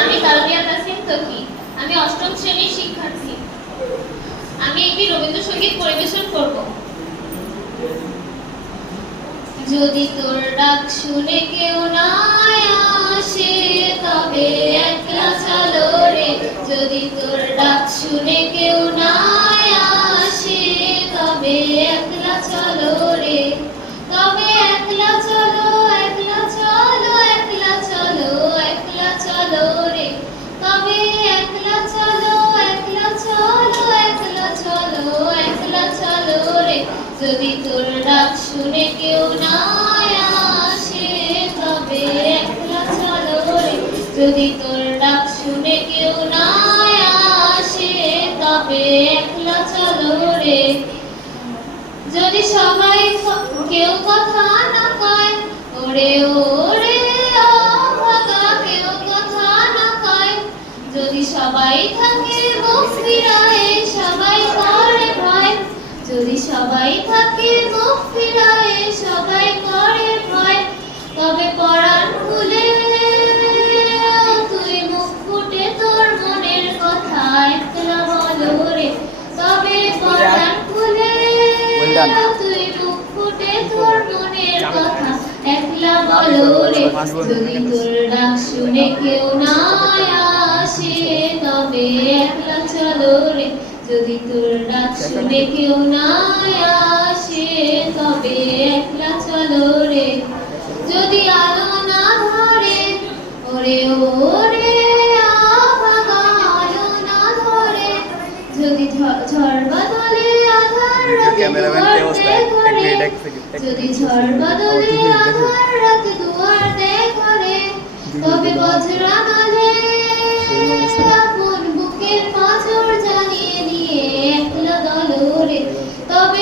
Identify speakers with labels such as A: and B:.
A: আমি তকি আমি অষ্টম শ্রেণির শিক্ষার্থী। আমি একটি রবীন্দ্রসঙ্গীত পরিবেশন করব। যদি তোর ডাক শুনে কেউ আসে, তবে একলা চলো রে। যদি তোর ডাক শুনে কেউ না যদি তোর ডাক শুনে কেউ না আসে, তবে একলা চলো রে। যদি তোর ডাক শুনে কেউ না আসে, তবে একলা চলো রে। যদি সবাই কেউ কথা না কয় ওরে ওরে সবাই থাকে মুখ ফিরায় সবাই করে ভয়। যদি সবাই থাকে মুখ ফিরায় সবাই করে ভয়। তবে পরাণ খুলে তুই মুখ ফুটে তোর মনের কথা। একলা বলো রে তবে পরাণ খুলে তুই মুখ ফুটে তোর মনের কথা। একলা বলো রে যদি তোর ডাক শুনে কেউ না যদি তোর ডাক শুনে কেউ না আসে তবে একলা চলো রে। যদি আলো না ধরে ওরে ওরে আলো না ধরে। যদি ঝড় বাদলে আধার রাতে ধরে যদি ঝড় বাদলে আধার রাতে দুয়ার দেখরে তবে বজ্রা মাঝে আপন বুকের পাথর জ্বালিয়ে